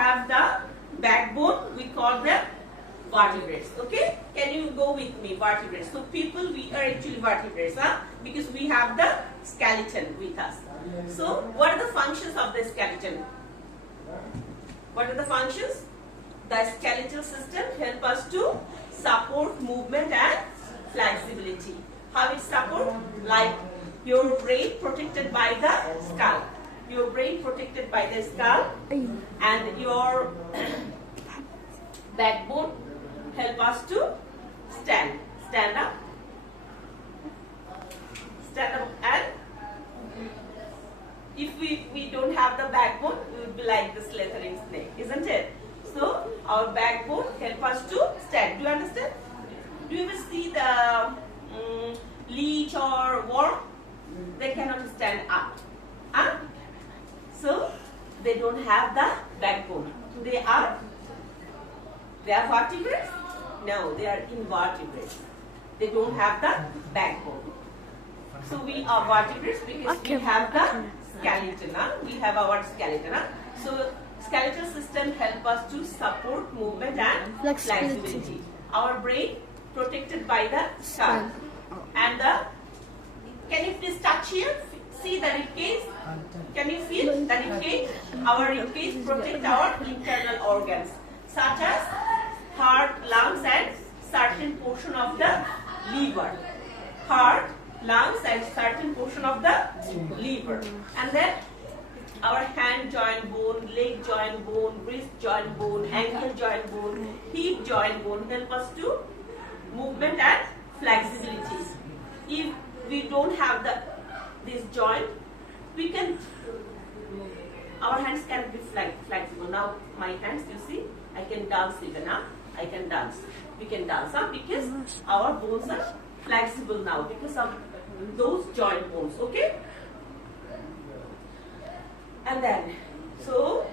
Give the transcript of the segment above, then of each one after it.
have the backbone, we call them vertebrates. Okay, can you go with me? Vertebrates. So people, we are actually vertebrates, because we have the skeleton with us. So what are the functions of the skeleton? What are the functions? The skeletal system help us to support movement and flexibility. How it support? Like your brain protected by the skull. Your brain protected by the skull, and your backbone help us to stand up, and if we don't have the backbone, we would be like the slithering snake, isn't it? So our backbone help us to stand. Do you understand? Do you ever see the leech or worm? They cannot stand up. So they don't have the backbone. They are vertebrates? No, they are invertebrates. They don't have the backbone. So we are vertebrates because we have the skeleton. We have our skeleton. So skeletal system help us to support movement and flexibility. Our brain protected by the skull. And can you please touch here? See the ribcage? Can you feel the ribcage? Our ribcage protect our internal organs such as heart, lungs, and certain portion of the liver. Heart, lungs, and certain portion of the liver. And then our hand joint bone, leg joint bone, wrist joint bone, ankle joint bone, hip joint bone help us to movement and flexibility. If we don't have this joint, we can, our hands can be flexible. Now my hands, you see, I can dance even. I can dance. We can dance because our bones are flexible now because of those joint bones. Okay. And then, so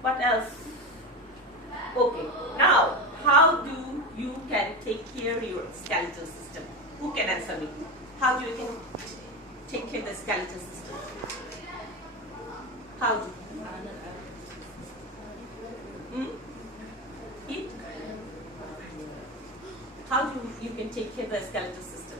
what else? Okay. Now, how do you can take care of your skeletal system? Who can answer me? How do you can take care of the skeletal system? How do? Eat? How do you can take care of the skeletal system?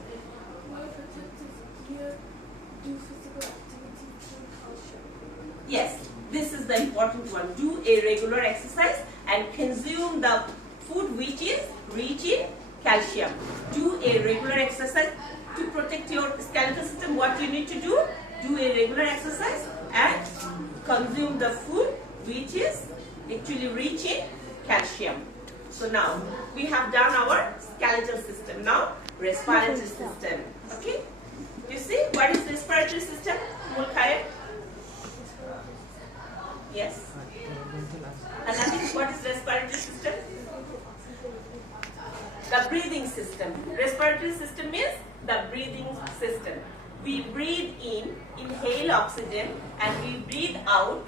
Yes, this is the important one. Do a regular exercise and consume the food which is rich in calcium. Do a regular exercise to protect your skeletal system. What you need to do? Do a regular exercise and consume the food which is actually rich in calcium. So now we have done our skeletal system. Now respiratory system. Okay. You see what is respiratory system? Mulkhair? Yes. Anand, what is respiratory system? The breathing system. Respiratory system is the breathing system. We breathe in, inhale oxygen, and we breathe out,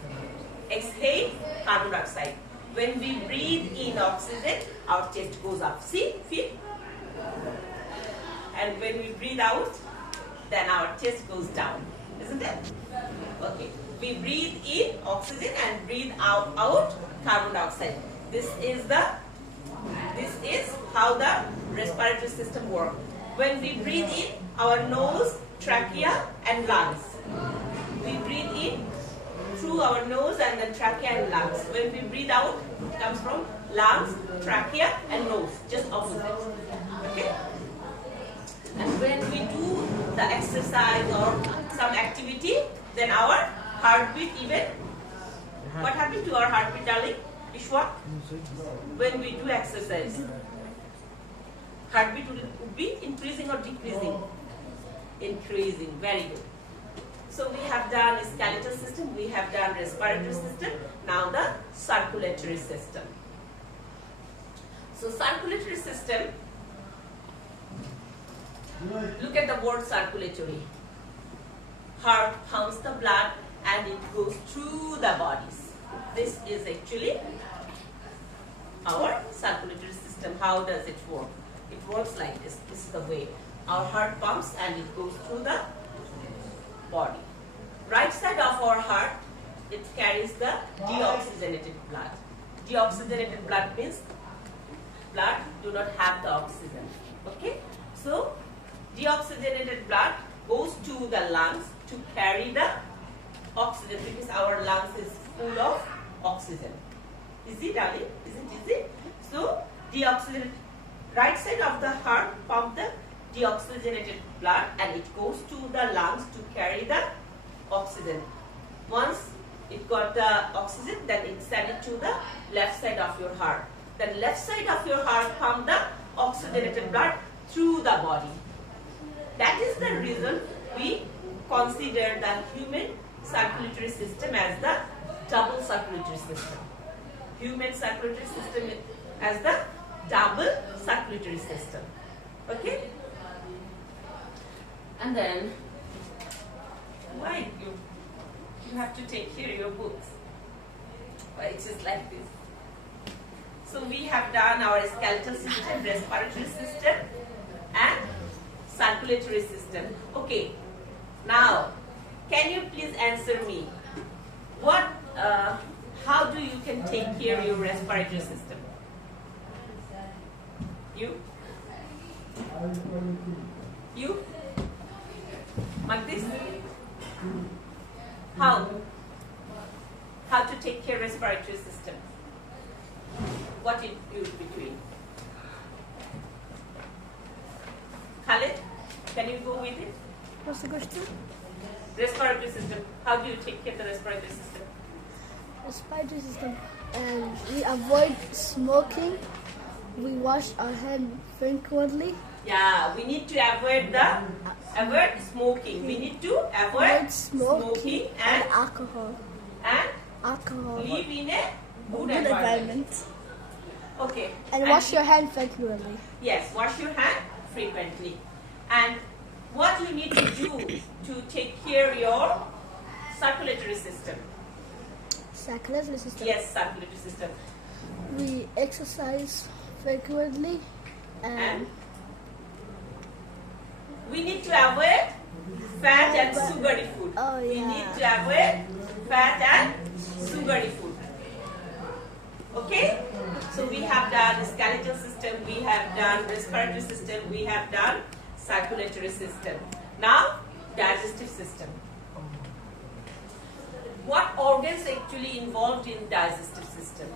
exhale carbon dioxide. When we breathe in oxygen, our chest goes up. See, feel? And when we breathe out, then our chest goes down. Isn't it? Okay. We breathe in oxygen and breathe out carbon dioxide. This is how the respiratory system works. When we breathe in, our nose, trachea, and lungs. We breathe in through our nose and then trachea and lungs. When we breathe out, it comes from lungs, trachea, and nose. Just opposite. Okay? And when we do the exercise or some activity, then our heartbeat even. What happened to our heartbeat, darling? Ishwa? When we do exercise, heartbeat would be increasing or decreasing? Increasing. Very good. So we have done skeletal system, we have done respiratory system, now the circulatory system. So circulatory system, look at the word circulatory. Heart pumps the blood and it goes through the bodies. This is actually our circulatory system. How does it work? It works like this. This is the way. Our heart pumps and it goes through the body. Right side of our heart it carries the deoxygenated blood. Deoxygenated blood means blood do not have the oxygen. Okay, so deoxygenated blood goes to the lungs to carry the oxygen, because our lungs is full of oxygen. Easy, darling? Isn't it easy? So deoxygenated, right side of the heart pump the deoxygenated blood and it goes to the lungs to carry the oxygen. Once it got the oxygen, then it send it to the left side of your heart. Then left side of your heart pump the oxygenated blood through the body. That is the reason we consider the human circulatory system as the double circulatory system. Human circulatory system as the double circulatory system. Okay? And then, why you have to take care of your books? Why it's just like this? So we have done our skeletal system, respiratory system, and circulatory system. Okay. Now, can you please answer me? What? How do you can take care of your respiratory system? You? You? Like this? How? How to take care of respiratory system? What it use between? Khalid, can you go with it? What's the question? Respiratory system. How do you take care of the respiratory system? Respiratory system. We avoid smoking. We wash our hands frequently. Yeah, we need to avoid smoking. We need to avoid smoking and alcohol. Live in a good Good environment. Okay. And wash your hands frequently. Yes, wash your hand frequently. And what you need to do to take care of your circulatory system? Circulatory system. Yes, circulatory system. We exercise frequently and we need to avoid fat and sugary food. Oh, We yeah. need to avoid fat and sugary food. Okay? So we have done skeletal system, we have done respiratory system, we have done circulatory system. Now, digestive system. What organs actually involved in digestive system?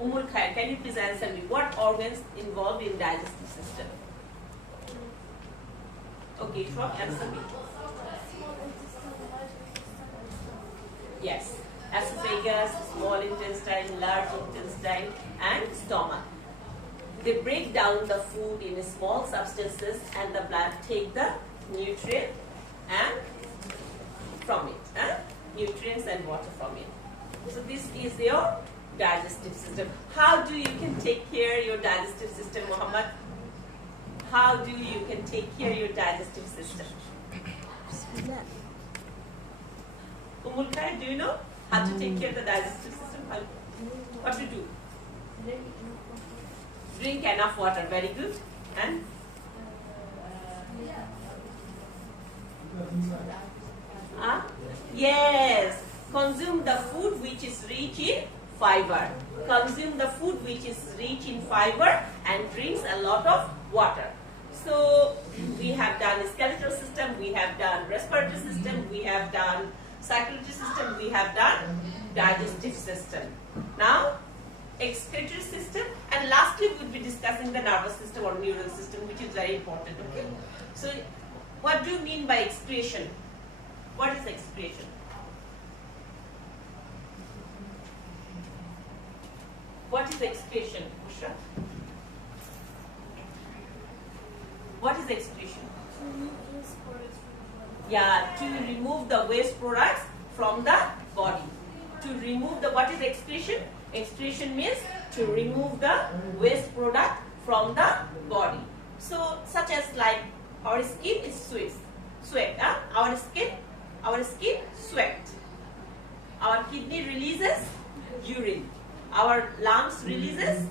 Umul Khair, can you please answer me? What organs involved in digestive system? Okay, Shwab, answer me. Yes, esophagus, small intestine, large intestine, and stomach. They break down the food in small substances, and the blood take the nutrient and from it, nutrients and water from it. So this is your digestive system. How do you can take care of your digestive system, Muhammad? How do you can take care of your digestive system? Umul Khair, do you know how to take care of the digestive system? What to do? Drink enough water. Very good. And yes, consume the food which is rich in fiber. Consume the food which is rich in fiber and drinks a lot of water. So we have done skeletal system, we have done respiratory system, we have done circulatory system, we have done digestive system. Now excretory system, and lastly we will be discussing the nervous system or neural system, which is very important. Okay. So what do you mean by excretion? What is excretion? What is excretion, Bushra? What is excretion? Yeah, to remove the waste products from the body. To remove the, what is excretion? Excretion means to remove the waste product from the body. So, such as like our skin is sweat. Our skin sweat. Our kidney releases urine. Our lungs releases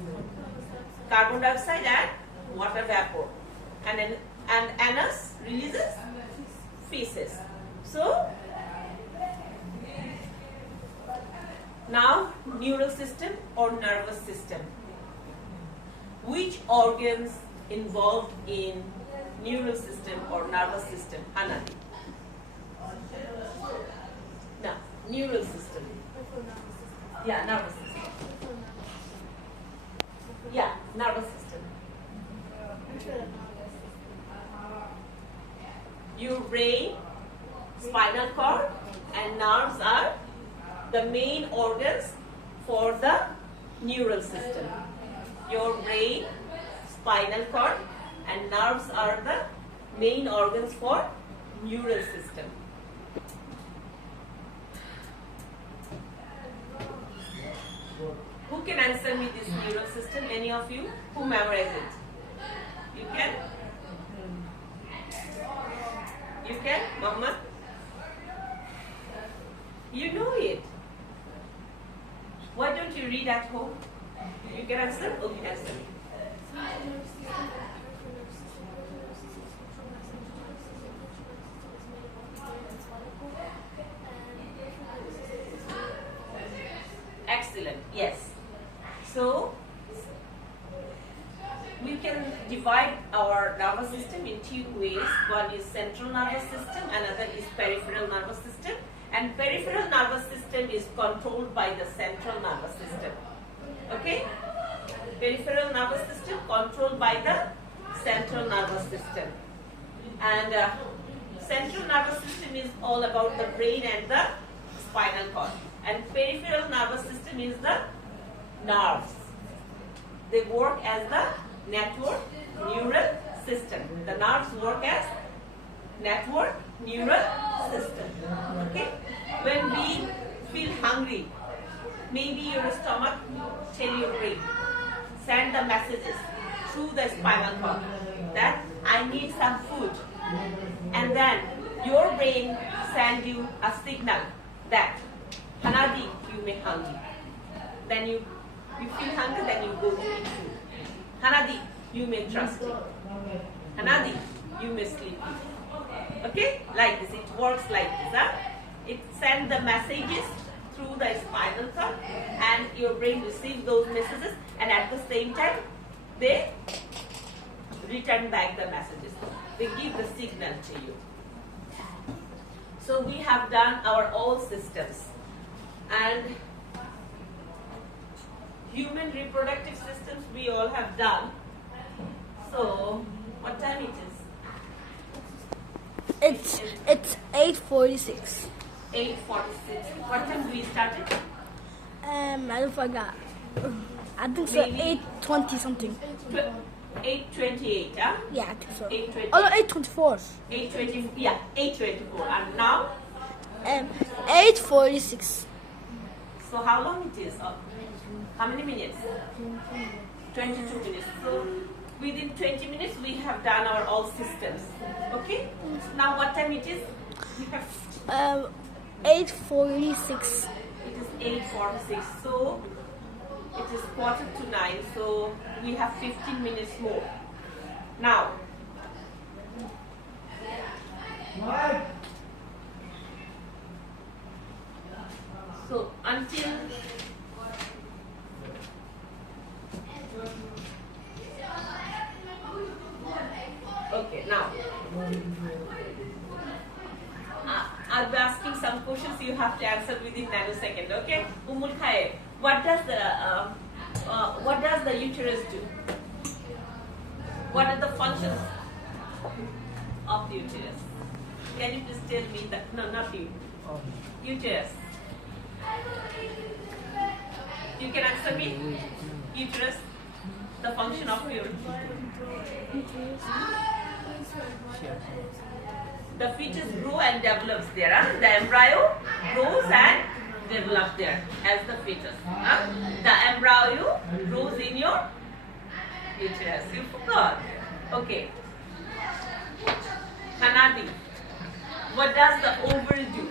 carbon dioxide and water vapor. And anus releases feces. So, Now, neural system or nervous system. Which organs involved in neural system or nervous system? Hanadi. No, neural system. Yeah, nervous system. Yeah, nervous system. Your brain, spinal cord, and nerves are the main organs for the neural system. Your brain, spinal cord, and nerves are the main organs for neural system. Who can answer me this neural system? Any of you who memorize it? You can? You can, Mama? You know it. Why don't you read at home? You can answer? Okay, answer. Excellent, yes. So, we can divide our nervous system in two ways. One is central nervous system, another is peripheral nervous system. And peripheral nervous system is controlled by the central nervous system. Okay? Peripheral nervous system controlled by the central nervous system. And central nervous system is all about the brain and the spinal cord. And peripheral nervous system is the nerves. They work as the network neural system. The nerves work as network neural system. Okay? When we feel hungry, maybe your stomach tell your brain, send the messages through the spinal cord that I need some food. And then your brain send you a signal that Hanadi, you may hungry. Then you feel hungry, then you go to eat food. Hanadi, you may thirsty. Hanadi, you may sleepy. Okay, like this, it works like this. Huh? It sends the messages through the spinal cord and your brain receives those messages, and at the same time, they return back the messages. They give the signal to you. So we have done our all systems. And human reproductive systems we all have done. So, what time it is? It's 8:46. 8:46. What time do we started? I forgot. I think so. Maybe 8:20 something. 8:28, huh? Yeah, I think so. 8:20. Oh no, 8:24. 8:20. Yeah, 8:24. And now? 8:46. So how long it is? How many minutes? 22 minutes. So within 20 minutes we have done our all systems. Okay? Now what time it is? We have 8:46. It is 8:46. So it is 8:45. So we have 15 minutes more. Now. So until okay, now I'll be asking some questions. You have to answer within nanosecond. Okay, Umul Khair, what does the uterus do? What are the functions of the uterus? Can you please tell me that? No, not you. Uterus. You can answer me? Uterus, the function of your the fetus grow and develops there. Huh? The embryo grows and develops there as the fetus. Huh? The embryo grows in your uterus. You forgot. Okay. Hanadi, what does the ovary do?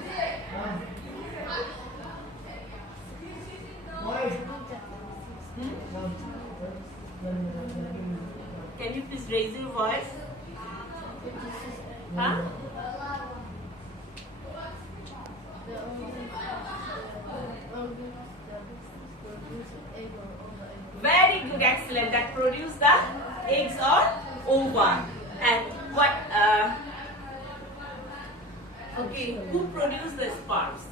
Can you please raise your voice? Huh? good, excellent. That produce the eggs or ova. And what? Okay, who produce the sperms?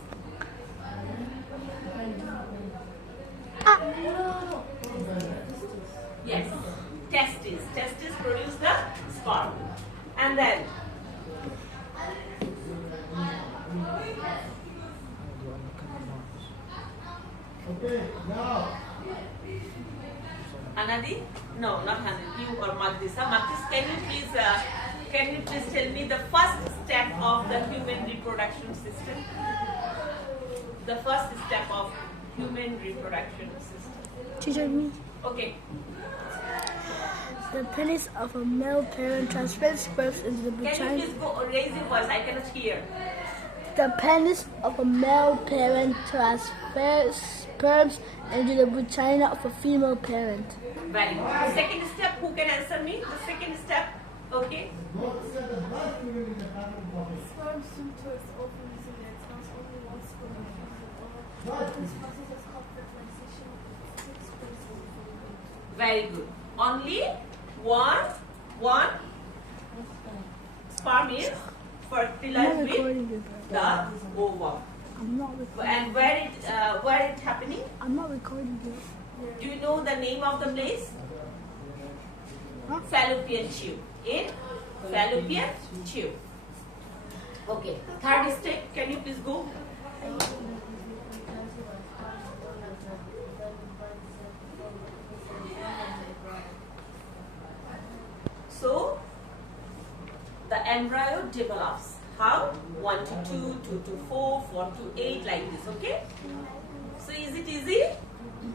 Yes, testes. Testes produce the sperm. And then Anadi? No, not Anadi. You or Magdisa. Magdis, can you please tell me the first step of the human reproduction system? The first step of human reproduction system. Teacher, me. Okay. The penis of a male parent transfers sperms into the Can you vagina. please go raise your voice? I cannot hear. The penis of a male parent transfers sperms into the vagina of a female parent. Very good. The second step, who can answer me? The second step, okay. Sperm soon turns open using their tongues. Only one sperm is present. This process is called fertilization. Six sperms will be formed. Very good. Only one sperm is fertilized with the ovum. I'm not recording. And where it happening? I'm not recording you. Do you know the name of the place? Huh? Fallopian tube. In fallopian tube. Okay. Third step. Can you please go? So the embryo develops. How? 1 to 2, 2 to 4, 4 to 8, like this. Okay. So is it easy?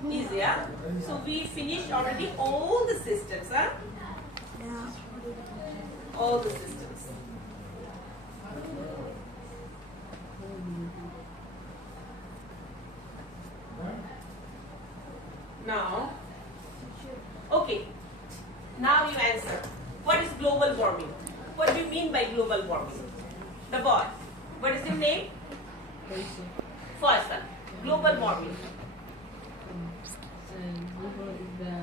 Easy, yeah? So we finished already all the systems, huh? Yeah. All the systems. Now, okay. Now you answer. What is global warming? What do you mean by global warming? The boy. What is your name? Faisal. Global warming.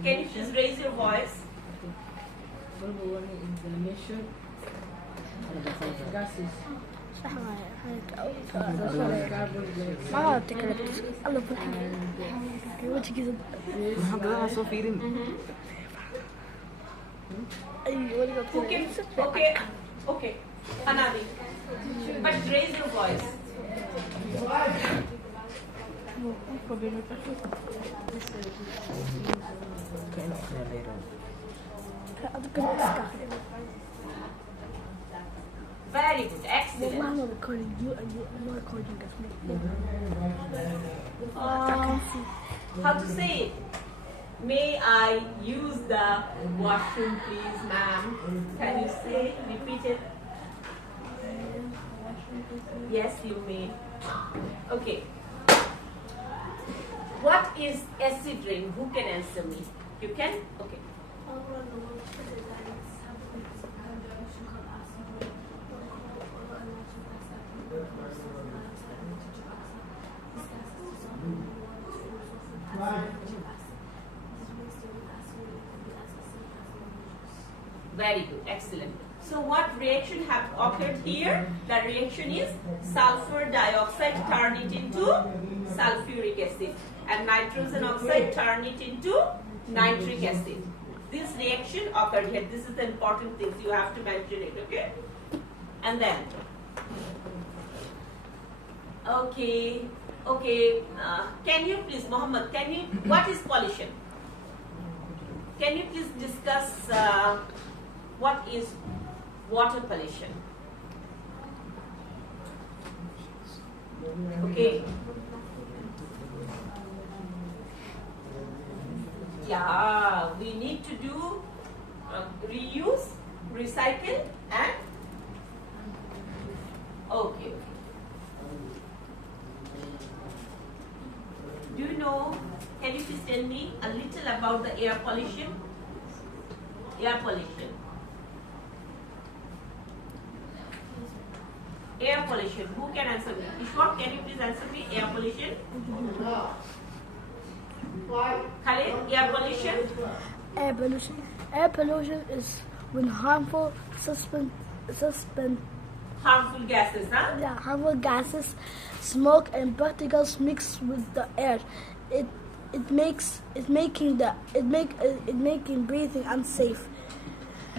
Can you please raise your voice? Global warming is the emission of gases. Carbon ما تكرر الله يفتح وجهك كذا ايوه Okay. Okay. Anadi. But raise your voice. Very good. Excellent. والله I'm recording you and I'm not recording us. I can see. How to say it? May I use the washroom, please, ma'am? Can you say? Repeat it. Yes, you may. Okay. What is acid rain? Who can answer me? You can? Okay. All around the world, the planets have been carbon dioxide called acid rain. Oil and natural gas have been carbon dioxide and nitrogen oxide. These gases dissolve in the water to form sulfur dioxide and nitric acid. These mixed with acid rain can be as acidic as lemon juice. Very good. Excellent. So what reaction have occurred here? The reaction is sulfur dioxide turn it into sulfuric acid and nitrogen oxide turn it into nitric acid. This reaction occurred here. This is the important things. You have to mention it, okay? And then, okay. Can you please, Mohammed, what is pollution? Can you please discuss what is water pollution? Okay. Yeah, we need to do reuse, recycle, and okay. Do you know? Can you please tell me a little about the air pollution? Air pollution. Air pollution. Who can answer me? Ishwar, can you please answer me? Air pollution. Khalid, air pollution? Air pollution. Air pollution is when harmful Harmful gases, huh? harmful gases, smoke and particles mix with the air. It making breathing unsafe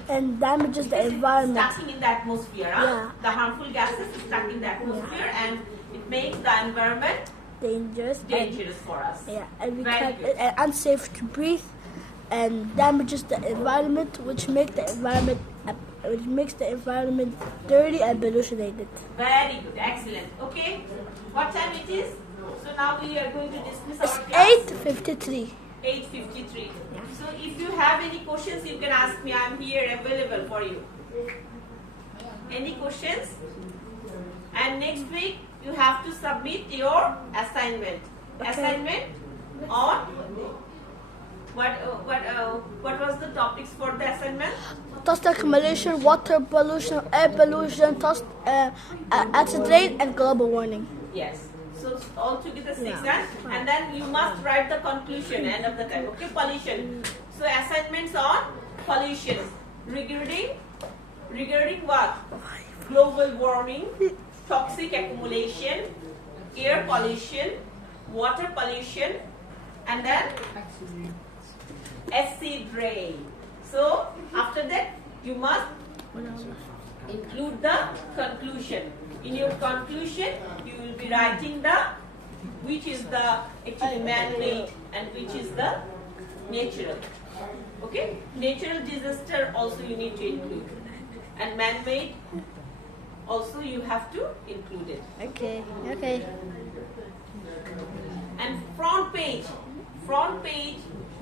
and damages the environment. Stuck in the atmosphere, huh? Yeah. The harmful gases is stuck in the atmosphere and it makes the environment Dangerous. dangerous for us. And we Very can't, good. and unsafe to breathe, and damages the environment, which makes the environment dirty and polluted. Very good, excellent. Okay, what time it is? So now we are going to dismiss It's our class. 8:53. 8:53. So if you have any questions, you can ask me. I'm here available for you. Any questions? And next week you have to submit your assignment. Okay. Assignment on what was the topics for the assignment? Dust accumulation, water pollution, air pollution, acid rain, and global warming. Yes. So all together 6, Yeah. and then you must write the conclusion end of the time. Okay, pollution. So assignments on pollution regarding what? Global warming, toxic accumulation, air pollution, water pollution, and then acid rain. So after that you must include the conclusion. In your conclusion, you will be writing which is the actually man-made and which is the natural. Okay, natural disaster also you need to include, and man-made also you have to include it. Okay. And front page,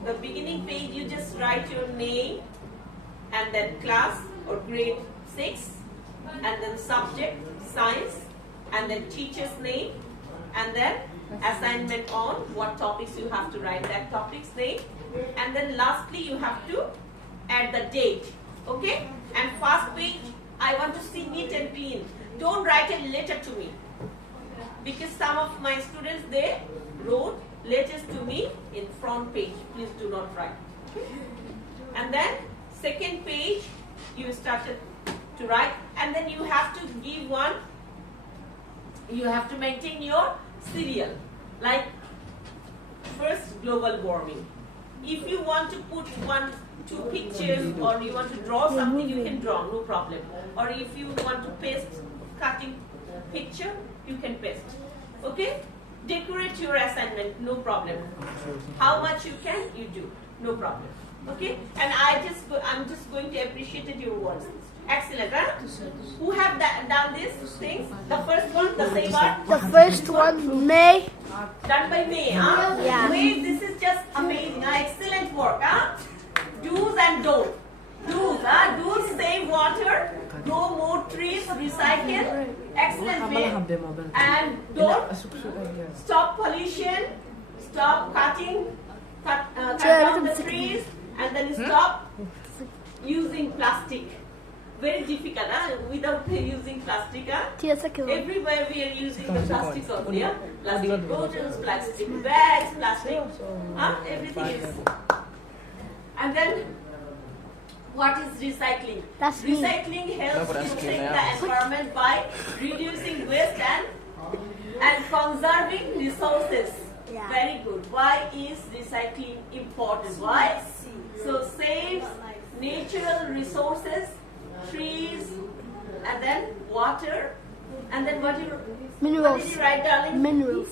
the beginning page, you just write your name and then class or grade 6 and then subject, science, and then teacher's name, and then assignment on what topics you have to write that topic's name, and then lastly you have to add the date. Okay? And first page, I want to see neat and clean. Don't write a letter to me, because some of my students, they wrote letters to me in front page. Please do not write. Okay? And then second page you started to write, and then you have to give one, you have to maintain your serial, like first global warming. If you want to put 2 pictures or you want to draw something, you can draw, no problem. Or if you want to paste cutting picture, you can paste. Okay? Decorate your assignment, no problem. How much you can, you do, no problem. Okay? And I'm just going to appreciate your words. Excellent, huh? Who have done these things? The first one, the same art. The first one, May. Done by May, huh? Yeah. May, this is just amazing. Excellent work, huh? Do's and don't. Do's, huh? Do's, save water, grow more trees, recycle. Excellent, May. And don't, stop pollution, stop cut down the trees, and then stop using plastic. Very difficult, huh? Without using plastic, huh? Everywhere we are using the plastic out there. Plastic bottles, plastic bags, plastic, huh? Everything is. And then, what is recycling? That's me. Recycling helps protect the environment by reducing waste and conserving resources. Yeah. Very good. Why is recycling important? Why? So save natural resources, trees, and then water, and then what did you write, darling? Minerals.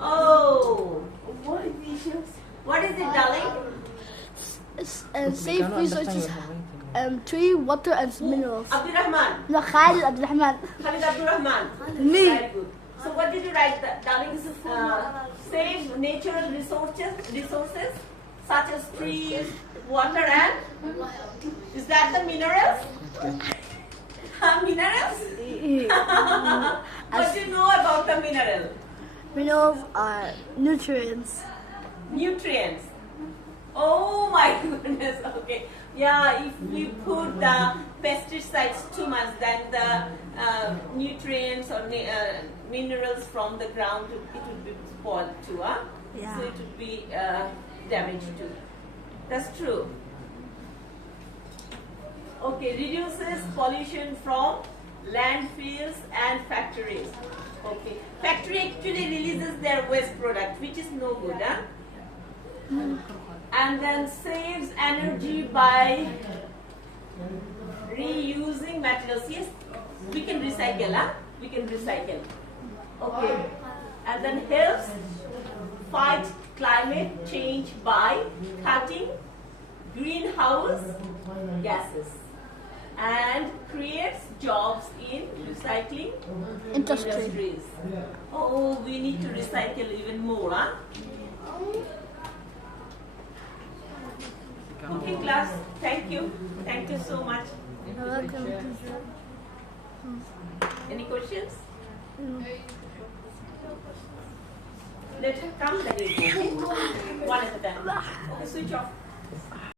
Oh, what is it, darling? And safe resources, tree, water, and minerals. Abdurrahman. No, Khalid Abdurrahman. Khalid Abdurrahman. Me. Very good. So what did you write, darling? Save natural resources such as trees, water, and is that the minerals? Minerals? What do you know about the mineral? Minerals are nutrients. Nutrients. Oh my goodness. Okay. Yeah, if we put the pesticides too much, then the nutrients or minerals from the ground, it will be spoiled too. Yeah. So it would be damage too. That's true. Okay, reduces pollution from landfills and factories. Okay, factory actually releases their waste product, which is no good, huh? And then saves energy by reusing materials. Yes, we can recycle, huh? We can recycle. Okay, and then helps fight climate change by cutting greenhouse gases and creates jobs in recycling industries. Oh, we need to recycle even more, huh? Okay, class. Thank you. Thank you so much. You're welcome, teacher. Any questions? Let it come, then we'll go. One at a time. Okay, switch off.